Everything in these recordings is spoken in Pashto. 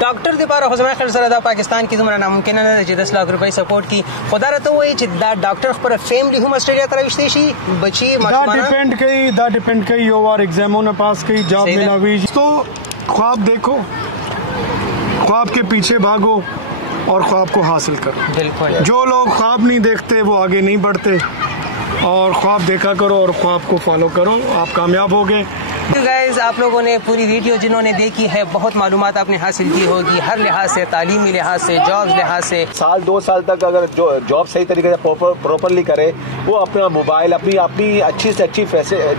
ډاکټر د لپاره خو زما خیال سره د پاکستان کې دومره ناممکنه نه ده چې 10 لک روپۍ سپورټ کی خو دا راته وایي چې دا ډاکټر خپل فیملی هم استرالیا ته راوستي شي بچي ماشومان دا ډیپینډ کوي یو وار ایگزامونه پاس کوي جاب ملاوي تو ख्वाब देखो ख्वाब के पीछे भागो और ख्वाब को हासिल करो। बिल्कुल। जो लोग ख्वाब नहीं देखते वो आगे नहीं बढ़ते और ख्वाब देखा करो और ख्वाब को फॉलो करो, आप कामयाब होगे। तो गाइस आप लोगों ने पूरी वीडियो जिन्होंने देखी है बहुत मालूमात आपने हासिल की होगी हर लिहाज से, तालीमी लिहाज से, जॉब लिहाज से। साल 2 साल तक अगर जो जॉब सही तरीके से प्रॉपरली करे वो अपना मोबाइल अपनी अच्छी से अच्छी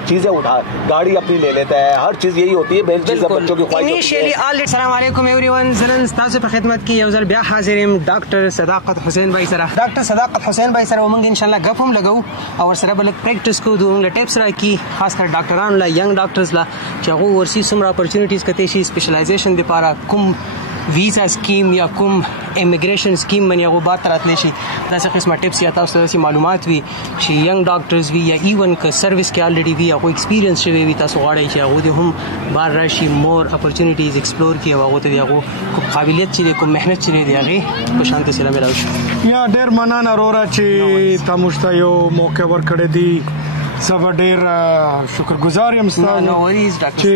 चीजें उठा गाड़ी अपनी ले लेता है, हर चीज यही होती है मेन चीज बच्चों की ख्वाहिश। अस्सलाम वालेकुम एवरीवन, ज़लन ताज़े पे खिदमत की यौजल ब्या हाजिरिम डॉक्टर सदाकत हुसैन भाई सरा डॉक्टर सदाकत हुसैन भाई सरा वमंग इंशाल्लाह गप हम लगाऊ और सरा बल प्रैक्टिस को दूंगा टिप्स रा की खास कर डॉक्टरान ला यंग डॉक्टर्स ला चाहो वर्सी सुमरा अपॉर्चुनिटीज कते शी स्पेशलाइजेशन दे पारा कुम वीजा स्कीम या कुम इमिग्रेशन स्कीम मन या बात रातले शी दस किस्म टिप्स या ताऊ से मालूमात भी शी यंग डॉक्टर्स भी या इवन का सर्विस के ऑलरेडी भी या कोई एक्सपीरियंस से भी ताऊ गाड़े शी वो दे हम बार राशि मोर अपॉर्चुनिटीज एक्सप्लोर किया वो तो यागो को काबिलियत चले को मेहनत चले दियागे को शांति से मेरा या डेर मना ना रोरा ची तामुश्ता यो मौके वर खड़े दी सब डेर शुक्रगुजार हम چې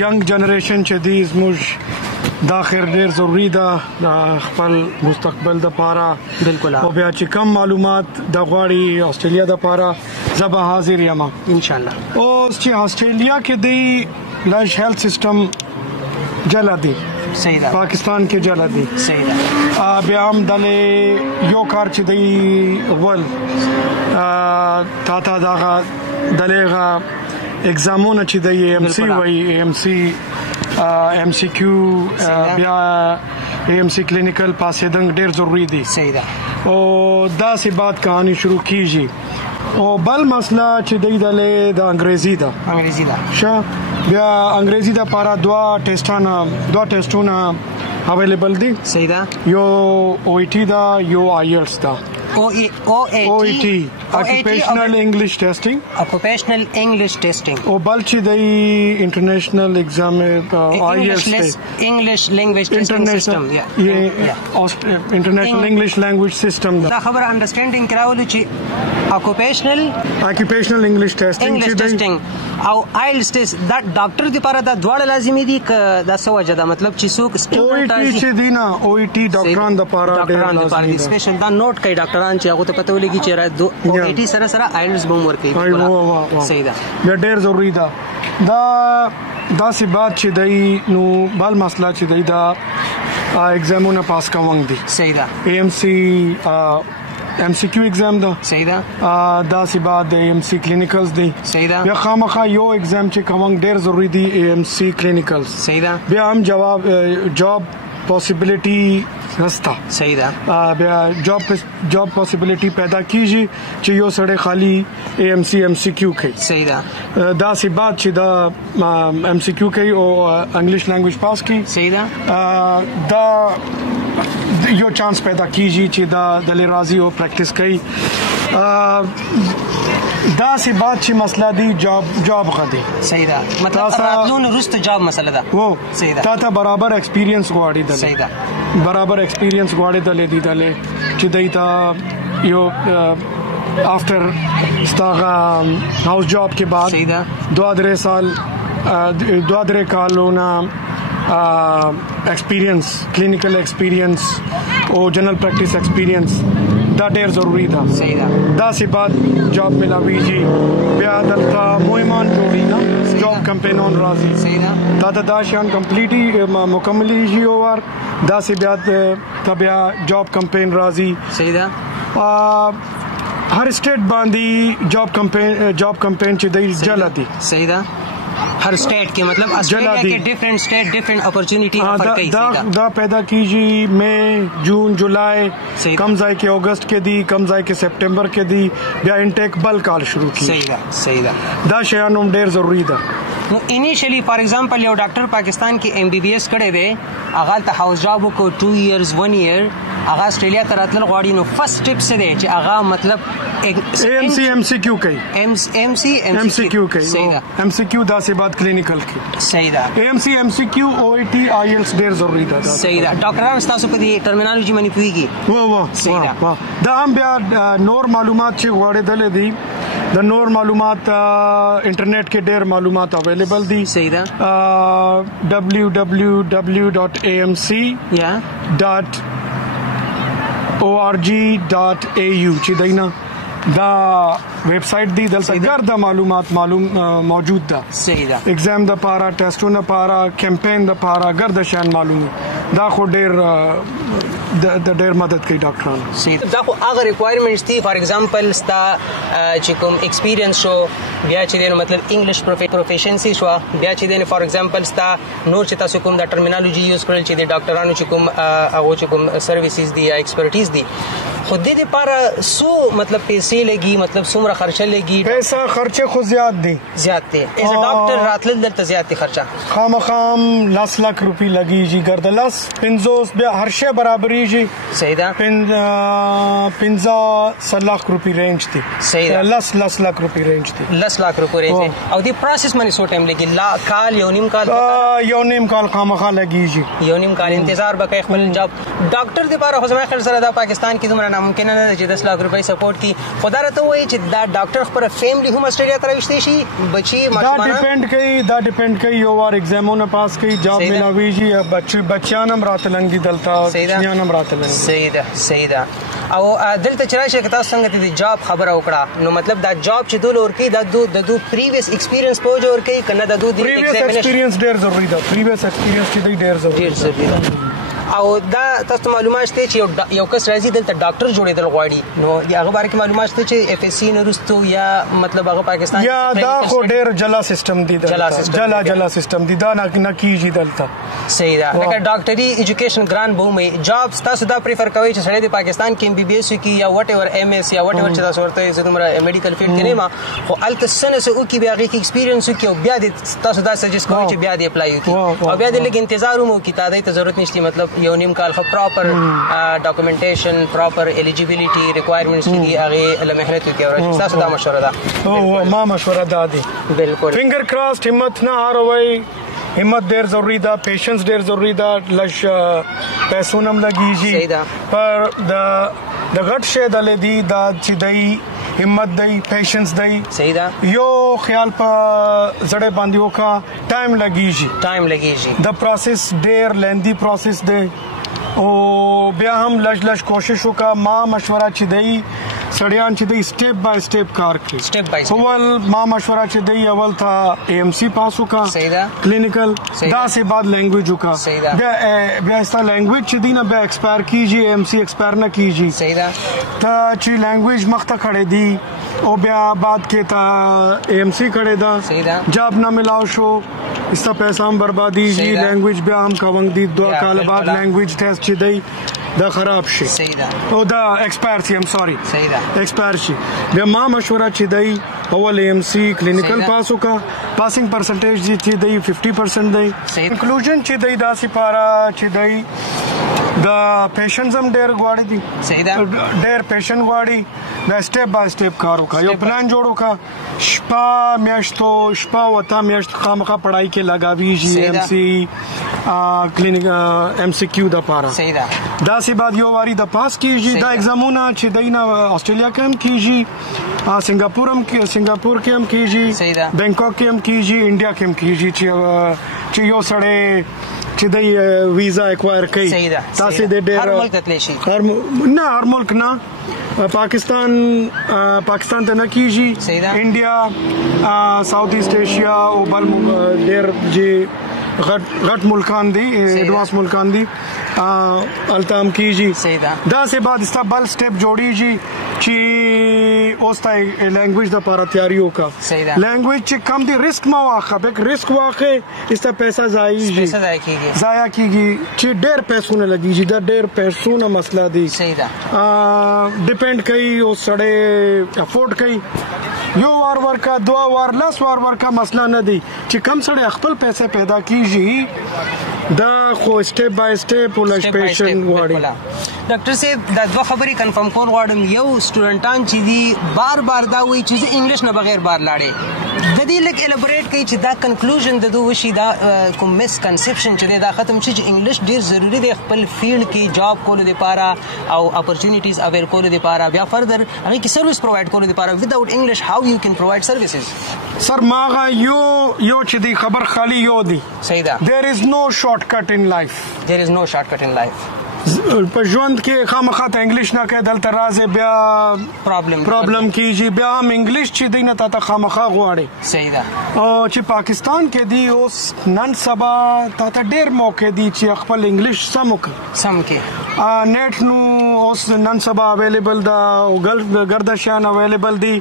ینګ جنریشن چې دی زموږ دا خیر ډیر ضروری ده خپل مستقبل د پاره بالکل او بیا چې کم معلومات د غواړي استرالیا د پاره زبا حاضر یم ان شاء الله او چې استرالیا کې دی لاش هیلث سیستم جلا دی صحیح ده پاکستان کې جلا دی صحیح ده بیا هم دلې یو کار چې دی ول تا دا دلېغه ایگزامونه چې د ام سی وای ام سی کیو بیا ام سی کلینیکل پاسېدنګ ډېر ضروری دي صحیح ده او دا سی بات کہانی شروع کیږي او بل مسله چې د انګریزي ده بیا انګریزي د پاره دوا ټیسټونه اویلیبل دي صحیح ده یو او ای ټی دا یو آیلټس دا OET occupational English testing او بل چې د انټرنیشنل ایگزام IELTS English language testing system international English language system دا خبره understanding کراولو چې occupational English testing او IELTS test دا ډاکټر لپاره دا دواړه لازمي دي دا سوجه دا مطلب چې څوک OET چې دی نه OET ډاکټران لپاره ډېر لازمي دي سپیشل دا نوٹ کوي ډاکټران چې هغه ته پته ولګي چې OET سره IELTS به ور کوي صحیح ده ډېر ضروری ده دا سی بات چې دی نو بل مسله چې دی دا ایگزامونه پاس کوونګ دي صحیح ده AMC MCQ ایگزام ده صحیح ده دا سی بعد د AMC کلینیکلز دی صحیح ده بیا خامخا یو ایگزام چې کوم ډیر ضروری دی AMC کلینیکلز صحیح ده بیا هم جاب پوسیبিলিټی هستا صحیح ده بیا جاب پوسیبিলিټی پیدا کیږي چې یو سړی خالی AMC MCQ کوي صحیح ده دا سی بعد چې دا MCQ کوي او انګلیش لینګویج پاس کوي صحیح ده دا یو چانس پیدا کیږي چې دا د راضي او پریکټیس کوي دا سی بات چې مسله دی جاب غدي صحیح ده مطلب راتلون رست جاب مسله ده وو صحیح ده تا برابر ایکسپیرینس غواړي دلې صحیح ده برابر ایکسپیرینس غواړي دلې چې دایته یو افټر ستاغه هاوس جاب کې بعد صحیح ده 2-3 کالونه ایکسپیرینس کلینیکل ایکسپیرینس او جنرل پریکټیس ایکسپیرینس دا ډېر ضروری ده صحیح ده دا سی بعد جاب ملاویږي بیا دلته مهمان جوړی نه جاب کمپینون راځي صحیح ده دا شان کمپلیټي مکملېږي اور دا سی بیا جاب کمپین راځي صحیح ده هر سټیټ باندې جاب کمپین چې دی جلا دي صحیح ده हर स्टेट के मतलब ऑस्ट्रेलिया के different state different opportunity offer कई دا پیدا کیږي مئی جون جولائی کم ځای کې اگست کې دی کم ځای کې سپټمبر کې دی بیا انټیک بل کال شروع کیږي صحیح ده دا شیان هم ډیر ضروری ده نو انیشلی فار ایگزامپل یو ډاکټر پاکستان کې MBBS کړی دی هغه ته هاوس جاب کو 2 years 1 year هغه استرالیا ته راتلل غواړي نو فرست ټیپ څه دی چې هغه مطلب AMC MCQ کوي MCQ کوي MCQ دا سه بعد کلینیکل کې صحیح ده AMC MCQ OET IELTS ډیر ضروری ده صحیح ده ډاکټر تاسو په دې ټرمینالوجي باندې پوهیږي واه دا هم بیا نور معلومات چې غواړي دل دي د نور معلومات انټرنیټ کې ډېر معلومات اویلیبل دي صحیح ده www.amc.org.au چې دینا دا ویب سائٹ دی دلته ګرد معلومات موجود ده صحیح ده ایگزام د پاره ټیسټونو پاره کمپاین د پاره ګرد شان معلوم دا خو ډېر مدد کوي ډاکټرانو صحیح دا خو هغه ریکوایرمنټس دي فار ایگزامپل ستا چې کوم ایکسپیرینس شو بیا چې دین مطلب انګلیش پروفیشنسي شو بیا چې دین فار ایگزامپل ستا نور چې تاسو کوم دا ټرمینالوجي یوز کړل چې د ډاکټرانو چې کوم هغه چې کوم سرویسز دي یا ایکسپرټیز دي خو د دې لپاره سو مطلب پیسې لګي مطلب څومره خرچه لګي پیسې خرچه خو زیات دي ایز ا ډاکټر راتل دلته زیات دي خرچه خامخام 10 لک روپی لګیږي ګردلاس 500 بیا هر شی برابرېږي صحیح ده 15 لک روپی رینج دي صحیح ده 10 لک روپی رینج دي 10 لک روپی رینج او دی پروسس باندې سو ټایم لګي لا کال یو نیم کال خامخا لګیږي یو نیم کال انتظار وکړي خپل جاب ډاکټر د لپاره خو زما خیال سره د پاکستان کې دومره ممکن نه ده چې 10 لک روپۍ سپورټ کی خدا راته وایي چې دا ډاکټر خپل فیملی هم استرالیا ته راوښتي شي بچي ماشومان دا ډیپند کوي یو وار ایگزامونه پاس کوي جاب ملاويږي بچیان هم راتلنګ دي دلته بچیان هم راتلنګ صحیح ده او دلته چې راشي که تاسو څنګه د جاب خبره وکړه نو مطلب دا جاب چې دول ورکی د دو پریویس ایکسپیرینس پوجا ورکی کنه د دو پریویس ایکسپیرینس ډیر ضروری ده پریویس ایکسپیرینس چې ډیر ضروری ده او دا تاسو معلومات شته چې یو کس راځي دلته ډاکټر جوړېدل غواړي نو هغه باره کې معلومات شته چې اف اس سی نورستو یا مطلب هغه پاکستان یا دا خو ډیر جلا سیستم دی جلا سیستم دی دا نه کیږي دلته صحیح ده لکه ډاکټري ایجوکیشن ګران بومې جاب تاسو دا پریفر کوي چې سړی د پاکستان کې MBBS کی یا وات ایور MS یا وات ایور چې تاسو ورته زموږ میډیکل فیلډ کې نه ما خو الته سنه سو کی بیا غي ایکسپیرینس کی او بیا د تاسو دا سجست کوي چې بیا د اپلای وکړي او بیا د لګ انتظار مو کی ته ضرورت نشته مطلب یو نیم کال خو پراپر ډاکومنټیشن پراپر الیجیبিলিټي ریکوایرمنټس کی هغه له مهنت کې او تاسو دا مشوره ده او ما مشوره ده دي بالکل فنگر کراس همت نه هاروي همت ډیر ضروری ده پیشنس ډیر ضروری ده لږ پیسو نم لګیږي پر د غټ شه د لدی دا چې دی همت دی پیشنس دی صحیح ده یو خیال په زړه باندې وکا ټایم لګیږي د پروسس ډیر لیندی پروسس دی او بیا هم لږ کوشش وکا ما مشوره چې دی سړیان چې دی سټیپ بای سټیپ کار کوي اول ما مشوره چې دی اول تا AMC پاس وکا کلینیکل دا سے بعد لینګویج وکا بیا استا لینګویج چې دی نه بیا ایکسپایر کیږي AMC ایکسپایر نه کیږي صحیح ده تا چې لینګویج مخته کړی دی او بیا بعد کې تا AMC کړی دا جاب نه ملاو شو استا پیسہ هم بربادی جی لینګویج بیا هم کوونګ دی 2 کال بعد لینګویج ټیسټ چې دی دا خراب شي صحیح ده او دا ایکسپایر شي سوري صحیح ده ایکسپایر شي بیا ما مشوره چې دی اول AMC کلینیکل پاس وکا پاسینګ پرسنټیج چې دی 50% دی انکلوژن چې دی دا سپارا چې دی دا پیشنز هم ډیر غواړي دي صحیح ده ډیر پیشن غواړي دا سټیپ بای سټیپ کار وکا یو پلان جوړ وکا شپه وتا میاشت خامخا پڑھائی کې لگاویږي AMC کلینیک MCQ د پاره صحیح ده دا سی بعد یو واری د پاس کیږي دا ایگزامونه چې دینه استرالیا کې هم کیږي سنگاپور کې هم کیږي بینکاک کې هم کیږي انډیا کې هم کیږي چې یو سړی چې د ویزا ایکوایر کوي تاسو د ډېر هر ملک تللی شي هر ملک نه پاکستان ته نه کیږي انډیا ساوث ایسٹ ایشیا او بل ډېر چې غټ ملکان دي ایڈوانس ملکان دي التام کیږي دا سے بعد استقبال سټیپ جوړیږي چې اوستا لینګویج د لپاره تیاری وکا لینګویج چې کم دی ریسک ما واخه به ریسک واخه استا پیسہ ضایع کیږي چې ډېر پیسونه لګیږي دا ډېر پیسونه مسله دی صحیح ده ډیپند کوي او سړی افورد کوي یو وار ورکا 2 وار 10 وار ورکا مسله نه دی چې کم سړی خپل پیسې پیدا کیږي دا خو سټیپ بای سټیپ ولش پیشن غواړي. ډاکټر صاحب دا دوه خبرې کنفرم کول غواړم. یو سټوډنټان چې دي بار بار دا وایي چې زه انګلیش نه بغیر بار لاړې، د دې لږ الیبریټ کوي چې دا کنکلوژن د دوی وشي، دا کوم مس کنسپشن چې دی دا ختم شي چې انګلیش ډیر ضروری دی خپل فیلډ کې جاب کولو لپاره او اپورچونټیز اویل کولو لپاره، بیا فردر هغه کې سرویس پرووایډ کولو لپاره. without English how you can provide services؟ سر ماغه یو چې دی خبر خالی یو دی. صحیح ده. there is no shortcut in life. there is no shortcut in life. په ژوند کې خامخا ته انګلیش نه کوي، دلته راځي بیا پرابلم کیږي، بیا هم انګلیش چې دی نه ته خامخا غواړي. صحیح ده. او چې پاکستان کې دی اوس نن سبا ته ډېر موقع دی چې خپل انګلیش سم کې نیټ نو اوس نن سبا اویلیبل دا ګردشان اویلیبل دی.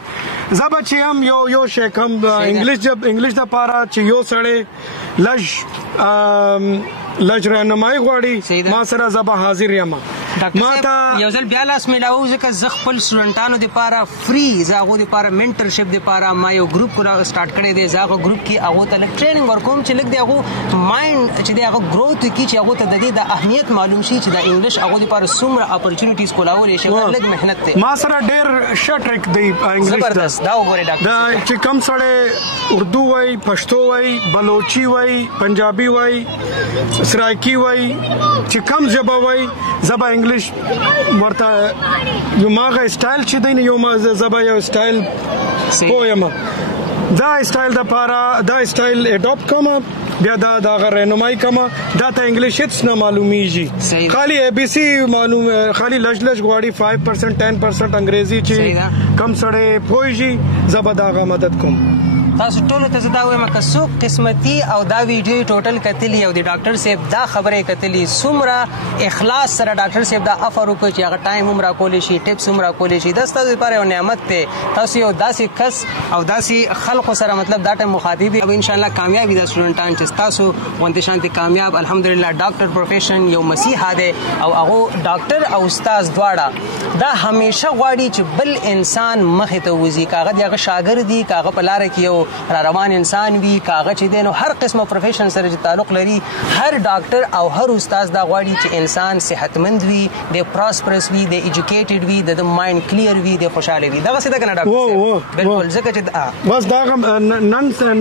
زبا چې هم یو شی کم انګلیش جب انګلیش د پاره چې یو سړی لج رهنمای غواړي ما سره زبا حاضر یم. ما ته یو ځل بیا لاس میلاو ځکه زه خپل سټوډنټانو دپاره فری زه هغو دپاره منټرشپ دپاره ما یو ګروپ سټارټ کړی دی. زه هغه ګروپ کې هغو ته لږ ټریننګ ورکوم چې لږ د هغو مایند چې دی هغه گروت وکړي، چې هغو ته د دې د اهمیت معلوم شي چې د انګلیش هغو دپاره څومره اپورچونټیز کولاولی شي. لږ محنت دی. ما سره ډېر ښه ټریک دی انګلیش زبردست. دا وګورئ ډاکټر چې کم سړی اردو وایي، پښتو وایي، بلوچي وایي، پنجابي وایي، سرایکی وایي، چې کم ژبه وایي زبا انګلیش ورته یو ماغه سټایل چې دی یو زبا یو سټایل پویم دا سټایل د پاره دا سټایل اډاپټ کوم بیا دا د رهنمای کوم دا ته انګلیش هیڅ نه معلومیږي، خالی اے بی سی معلوم، خالی لږ غواړي 5% 10% انګریزي چې کم سړی پوهیږي زبا دا مدد کوم. تاسو ټول ته زه دا وایم که څوک قسمتي او دا ویډیو ټوټل کتلی او د ډاکټر صاحب دا خبرې کتلی څومره اخلاص سره ډاکټر صاحب دا افر وکړي چې هغه ټایم هم راکولی شي، ټپس هم راکولی شي، دا ستاسو لپاره یو نعمت دی. تاسو یو داسې کس او داسې خلکو سره مطلب دا ټایم مخاطب وي او انشاءالله کامیاب وي دا سټوډنټان چې تاسو غوندې شانتې کامیاب. الحمدلله ډاکټر پروفیشن یو مسیحا دی او هغه ډاکټر او استاد دواړه دا همیشه غواړي چې بل انسان مخې ته وځي، که هغه د هغه شاګرد دي، که هغه په لاره کې یو را روان انسان وي، کاغه چې دی نو هر قسمه پروفیشن سره چې تعلق لري هر ډاکټر او هر استاد دا غواړي چې انسان صحتمند وي، د پراسپرس وي، د ایجوکیټډ وي، د مایند کلیر وي، د خوشاله وي. دغه څه ده کنه ډاکټر؟ بالکل. ځکه چې بس دا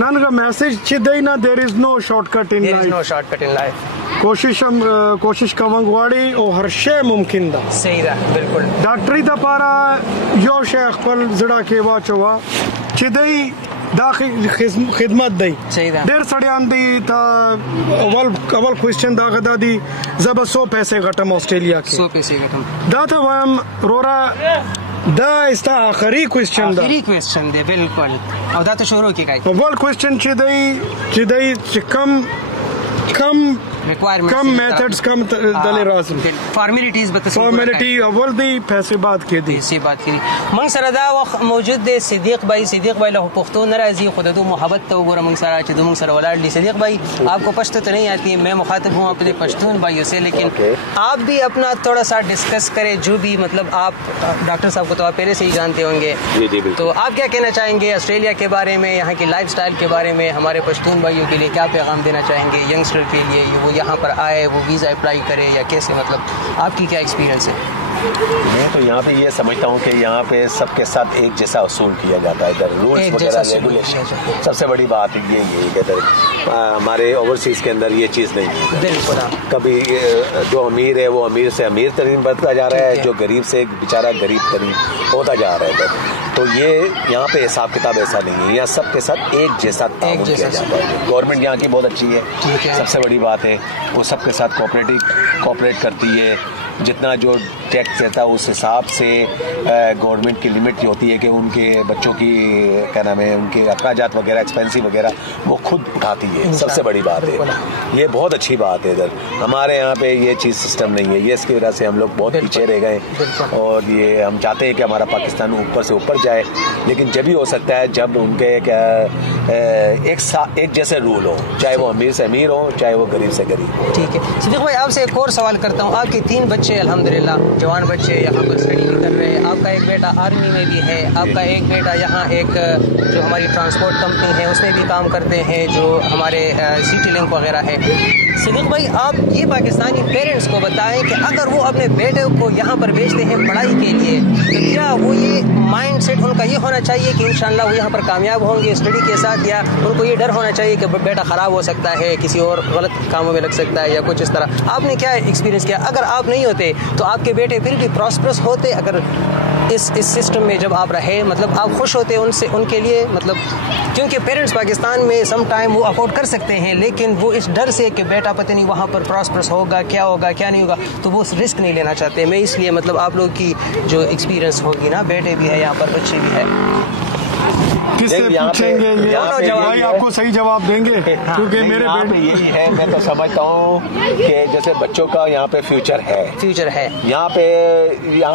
نن میسج چې دی نه there is no shortcut in life. there is no shortcut in life. کوشش کوم غواړي او هر شی ممکن ده. صحیح ده. بالکل. ډاکټري د پاره یو شی خپل زړه کې واچوا چې دی دا خدمت دی. ډېر سړیان دي ته اول کوېسچن دا غدا دي زه به 100 پیسې غټم آسټرالیا کې 100 پیسې غټم. دا ته وایم رورا دا استا آخري کوېسچن ده. آخري کوېسچن دی. بالکل. او دا ته شروع کیږي. اول کوېسچن چې کم کم میتھڈز کم دلے رازم فارمیلټیز به تاسو فارمیلټي اول دی پیسې باد کې دي پیسې باد کې دي. موږ سره دا وخت موجود دی صدیق بھائی له پښتو ناراضي خود دو محبت ته وګوره موږ سره چې موږ سره ولاړ دي. صدیق بھائی آپ کو پشتو تو نہیں آتی ہے، میں مخاطب ہوں اپنے پشتون بھائیوں سے، لیکن آپ بھی اپنا تھوڑا سا ڈسکس کریں جو بھی مطلب آپ ڈاکٹر صاحب کو تو آپ پہلے سے ہی جانتے ہوں گے، تو آپ کیا کہنا چاہیں گے آسٹریلیا کے بارے میں، یہاں کی لائف سٹائل کے بارے میں، ہمارے پشتون بھائیوں کے لیے کیا پیغام دینا چاہیں گے ینگسٹر کے لیے، وہ یہاں پر آئے وہ ویزا اپلائی کرے یا کیسے، مطلب آپ کی کیا ایکسپیرینس ہے؟ میں تو یہاں پہ یہ سمجھتا ہوں کہ یہاں پہ سب کے ساتھ ایک جیسا اصول کیا جاتا ہے، ادھر رولس وغیرہ ریگولیشن سب سے بڑی بات یہ ہے کہ ادھر ہمارے اوورسیز کے اندر یہ چیز نہیں ہے. کبھی جو امیر ہے وہ امیر سے امیر ترین بنتا جا رہا ہے، جو غریب سے بیچارہ غریب ترین ہوتا جا رہا ہے ادھر. تو یہ یہاں پہ حساب کتاب ایسا نہیں ہے، یہاں سب کے ساتھ ایک جیسا تعاون کیا جاتا ہے. گورنمنٹ یہاں کی بہت اچھی ہے، سب سے بڑی بات ہے وہ سب کے ساتھ کوآپریٹ کرتی ہے. جتنا جو ٹیکس دیتا ہے اس حساب سے گورنمنٹ کی لمٹ جو ہوتی ہے کہ ان کے بچوں کی کیا نام ہے ان کے اخراجات وغیرہ ایکسپینسو وغیرہ وہ خود اٹھاتی ہے. سب سے بڑی بات ہے یہ بہت اچھی بات ہے. ادھر ہمارے یہاں پہ یہ چیز سسٹم نہیں ہے، یہ اس کی وجہ سے ہم لوگ بہت پیچھے رہ گئے اور یہ ہم چاہتے ہیں کہ ہمارا پاکستان اوپر سے اوپر جائے، لیکن جب ہی ہو سکتا ہے جب ان کے ایک جیسے رول ہو، چاہے وہ امیر سے امیر ہو چاہے وہ غریب سے غریب. ٹھیک ہے صدیق بھائی، آپ سے ایک اور سوال کرتا ہوں. آپ کے 3 بچے الحمدللہ جوان بچے یہاں پر اسٹڈی کر رہے ہیں، آپ کا आपका एक बेटा आर्मी में भी है, आपका एक बेटा यहाँ एक जो हमारी ट्रांसपोर्ट कंपनी है उसमें भी काम करते हैं, जो हमारे सिटी लिंक वगैरह है। सिद्दीक भाई, आप ये पाकिस्तानी पेरेंट्स को बताएं कि अगर वो अपने बेटे को यहाँ पर भेजते हैं पढ़ाई के लिए, तो क्या वो ये माइंड सेट उनका ये होना चाहिए कि इंशाल्लाह वो यहाँ पर कामयाब होंगे स्टडी के साथ, या उनको ये डर होना चाहिए कि बेटा ख़राब हो सकता है, किसी और गलत कामों में लग सकता है या कुछ इस तरह? आपने क्या एक्सपीरियंस किया? अगर आप नहीं होते तो आपके बेटे फिर भी प्रॉस्परस होते? अगर इस सिस्टम में जब आप रहे, मतलब आप खुश होते उनसे, उनके लिए, मतलब क्योंकि पेरेंट्स पाकिस्तान में सम टाइम वो अफोर्ड कर सकते हैं, लेकिन वो इस डर से कि बेटा पता नहीं वहाँ पर प्रॉस्परस होगा क्या नहीं होगा, तो वो रिस्क नहीं लेना चाहते। मैं इसलिए मतलब आप लोग की जो एक्सपीरियंस होगी ना, बेटे भी है यहाँ पर, बच्चे भी है, किससे पूछेंगे ये भाई आपको सही जवाब देंगे, क्योंकि मेरे बेटे यही है। मैं तो समझता हूँ कि जैसे बच्चों का यहाँ पे फ्यूचर है यहाँ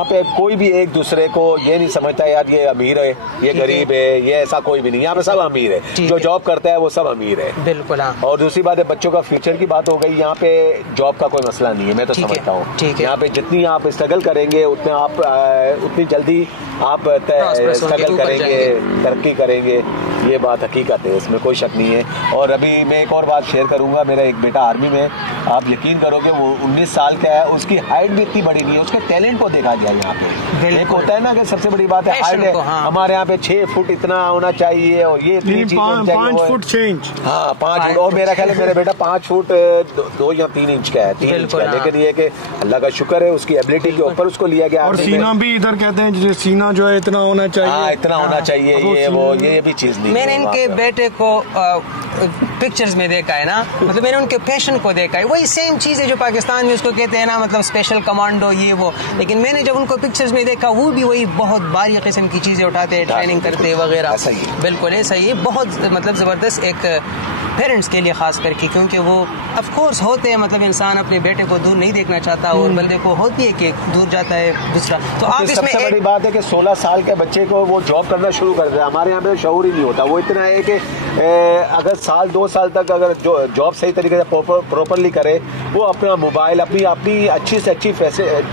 पे कोई भी एक दूसरे को ये नहीं समझता यार ये अमीर है ये गरीब है, ये ऐसा कोई भी नहीं। यहाँ पे सब अमीर है, जो जॉब करता है वो सब अमीर है। बिल्कुल। और दूसरी बात है, बच्चों का फ्यूचर की बात हो गई, यहाँ पे जॉब का कोई मसला नहीं है। मैं तो समझता हूँ यहाँ पे जितनी आप स्ट्रगल करेंगे उतनी जल्दी आप स्ट्रगल करेंगे, तरक्की करेंगे, ये बात हकीकत है, इसमें कोई शक नहीं है। और अभी मैं एक और बात शेयर करूंगा, मेरा एक बेटा आर्मी में, आप यकीन करोगे वो 19 साल का है, उसकी हाइट भी इतनी बड़ी नहीं है, उसके टैलेंट को देखा गया यहाँ पे। एक होता है ना कि सबसे बड़ी बात है हाइट है, हमारे यहाँ पे 6 फुट इतना होना चाहिए और ये 5 फुट चेंज, हाँ 5 फुट। और मेरा ख्याल है मेरा बेटा 5 फुट 2 या 3 इंच का है, 3 इंच का। लेकिन ये कि अल्लाह का शुक्र है उसकी एबिलिटी के ऊपर उसको लिया गया। और सीना भी इधर कहते हैं जैसे सीना जो है इतना होना चाहिए, इतना होना चाहिए, ये भी चीज नहीं। मैंने इनके बेटे को पिक्चर्स में देखा है ना, मतलब मैंने उनके पैशन को देखा है, वही सेम चीज है जो पाकिस्तान में उसको कहते हैं ना, मतलब स्पेशल कमांडो ये वो। लेकिन मैंने जब उनको पिक्चर्स में देखा, वो भी वही बहुत भारी किस्म की चीजें उठाते हैं, ट्रेनिंग करते हैं वगैरह। बिल्कुल ऐसा ही, बहुत मतलब जबरदस्त एक पेरेंट्स के लिए खास करके, क्योंकि वो ऑफ कोर्स होते हैं, मतलब इंसान अपने बेटे को दूर नहीं देखना चाहता, और बंदे को होती है कि दूर जाता है दूसरा। तो आप इसमें सबसे बड़ी बात है कि 16 साल के बच्चे को वो जॉब करना शुरू कर दिया। हमारे यहाँ पे शऊर ही नहीं होता, वो इतना है कि अगर 1-2 साल तक अगर जॉब सही तरीके से प्रॉपरली करे, वो अपना मोबाइल अपनी अच्छी से अच्छी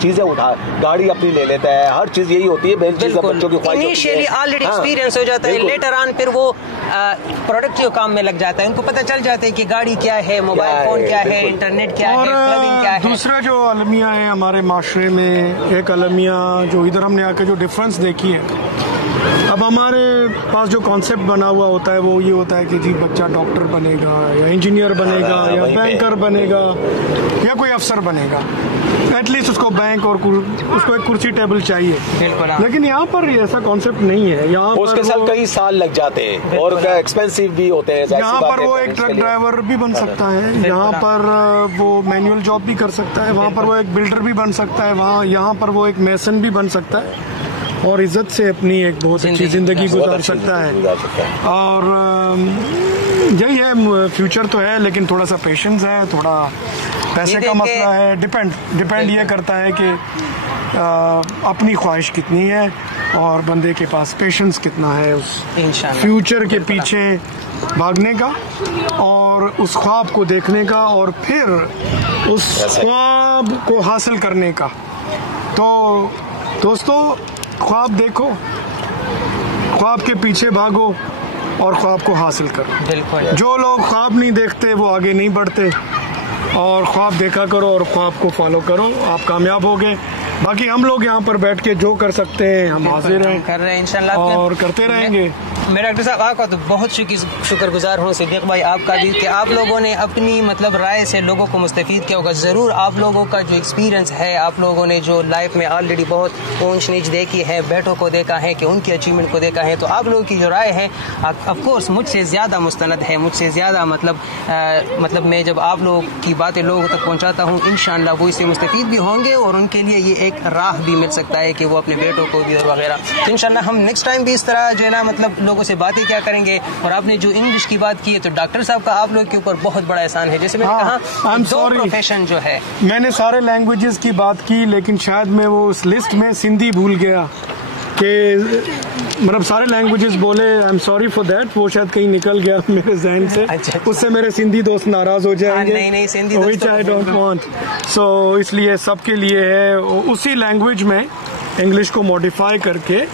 चीजें उठा, गाड़ी अपनी ले लेता है, हर चीज यही होती है। बच्चों की ख्वाहिश इनिशियली ऑलरेडी एक्सपीरियंस हो जाता है, लेटर ऑन फिर वो प्रोडक्टिव काम में लग जाता है, उनको पता चल जाता है कि गाड़ी क्या है, मोबाइल फोन क्या है, इंटरनेट क्या है, क्लबिंग क्या है। दूसरा जो अलमिया है हमारे माशरे में, एक अलमिया जो इधर हमने आकर जो डिफरेंस देखी है, अब हमारे पास जो कॉन्सेप्ट बना हुआ होता है वो ये होता है कि जी बच्चा डॉक्टर बनेगा या इंजीनियर बनेगा या बैंकर बनेगा या कोई अफसर बनेगा, एटलीस्ट उसको बैंक और उसको एक कुर्सी टेबल चाहिए। लेकिन यहाँ पर ऐसा कॉन्सेप्ट नहीं है। यहाँ उसके साथ कई साल लग जाते हैं और एक्सपेंसिव भी होते हैं। यहाँ पर वो एक ट्रक ड्राइवर भी बन सकता है, यहाँ पर वो मैनुअल जॉब भी कर सकता है, वहाँ पर वो एक बिल्डर भी बन सकता है, यहाँ पर वो एक मेसन भी बन सकता है और इज्जत से अपनी एक बहुत अच्छी जिंदगी गुजार सकता है। और यही है, फ्यूचर तो है, लेकिन थोड़ा सा पेशेंस है, थोड़ा पैसे का मसला है। डिपेंड ये करता है कि अपनी ख्वाहिश कितनी है और बंदे के पास पेशेंस कितना है उस फ्यूचर के पीछे भागने का और उस ख्वाब को देखने का और फिर उस ख्वाब को हासिल करने का। तो दोस्तों, ख्वाब देखो, ख्वाब के पीछे भागो और ख्वाब को हासिल करो। बिल्कुल। जो लोग ख्वाब नहीं देखते वो आगे नहीं बढ़ते, और ख्वाब देखा करो और ख्वाब को फॉलो करो, आप कामयाब होगे। बाकी हम लोग यहाँ पर बैठ के जो कर सकते हैं हम हाजिर हैं, कर रहे हैं इंशाल्लाह और करते रहेंगे। मैं डॉक्टर साहब आपका तो बहुत शुक्रगुजार हूँ, सिद्दीक भाई आपका भी, कि आप लोगों ने अपनी मतलब राय से लोगों को मुस्तफीद किया होगा। ज़रूर आप लोगों का जो एक्सपीरियंस है, आप लोगों ने जो लाइफ में ऑलरेडी बहुत ऊंच नीच देखी है, बेटों को देखा है कि उनकी अचीवमेंट को देखा है, तो आप लोगों की जो राय है ऑफ कोर्स मुझसे ज़्यादा मुस्तनद है, मुझसे ज़्यादा मतलब मैं जब आप लोगों की बातें लोगों तक पहुँचाता हूँ, इंशाअल्लाह वो इससे मुस्तफीद भी होंगे और उनके लिए ये एक राह भी मिल सकता है कि वो अपने बेटों को भी और वगैरह। तो इंशाअल्लाह हम नेक्स्ट टाइम भी इस तरह जो है ना, मतलब लोगों से बातें क्या करेंगे। और आपने जो इंग्लिश की बात की है, तो डॉक्टर साहब का आप लोग के ऊपर बहुत बड़ा एहसान है। जैसे मैंने कहा, दो प्रोफेशन जो है, मैंने सारे लैंग्वेजेस की बात की, लेकिन शायद मैं वो उस लिस्ट में सिंधी भूल गया कि मतलब सारे लैंग्वेजेस बोले। I am sorry for that, वो शायद कहीं निकल गया मेरे जहन से। अच्छा। उससे मेरे सिंधी दोस्त नाराज हो जाएंगे। नहीं सिंधी दोस्त आई डोंट वांट। सो इसलिए सबके लिए है उसी लैंग्वेज में इंग्लिश को मॉडिफाई करके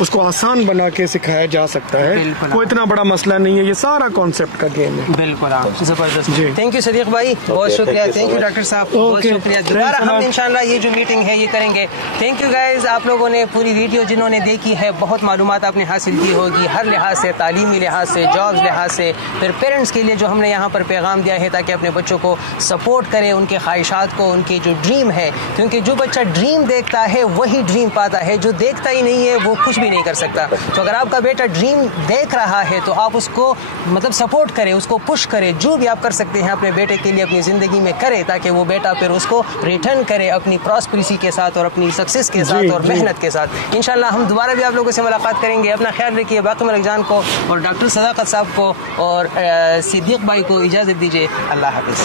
उसको आसान बना के सिखाया जा सकता है। कोई इतना बड़ा मसला नहीं है, ये सारा कॉन्सेप्ट का गेम है। बिल्कुल जबरदस्त। थैंक यू सदीक भाई, बहुत शुक्रिया। थैंक यू डॉक्टर साहब, बहुत शुक्रिया। दोबारा हम इंशाल्लाह ये जो मीटिंग है ये करेंगे। थैंक यू गाइज, आप लोगों ने पूरी वीडियो जिन्होंने देखी है बहुत मालूमात आपने हासिल की होगी, हर लिहाज से, तालीमी लिहाज से, जॉब्स लिहाज से, फिर पेरेंट्स के लिए जो हमने यहाँ पर पैगाम दिया है ताकि अपने बच्चों को सपोर्ट करें, उनके ख्वाहिशात को, उनकी जो ड्रीम है, क्योंकि जो बच्चा ड्रीम देखता है वही ड्रीम पाता है, जो देखता ही नहीं है वो कुछ भी नहीं कर सकता। तो अगर आपका बेटा ड्रीम देख रहा है तो आप उसको मतलब सपोर्ट करें, उसको पुश करें, जो भी आप कर सकते हैं अपने बेटे के लिए अपनी ज़िंदगी में करें, ताकि वो बेटा फिर उसको रिटर्न करे अपनी प्रॉस्पेरिटी के साथ और अपनी सक्सेस के साथ और मेहनत के साथ। इंशाल्लाह हम दोबारा भी आप लोगों से मुलाकात करेंगे। अपना ख्याल रखिए। बाकी मलिक जान को और डॉक्टर सदाकत साहब को और सिद्दीक भाई को इजाज़त दीजिए। अल्लाह हाफ़िज़।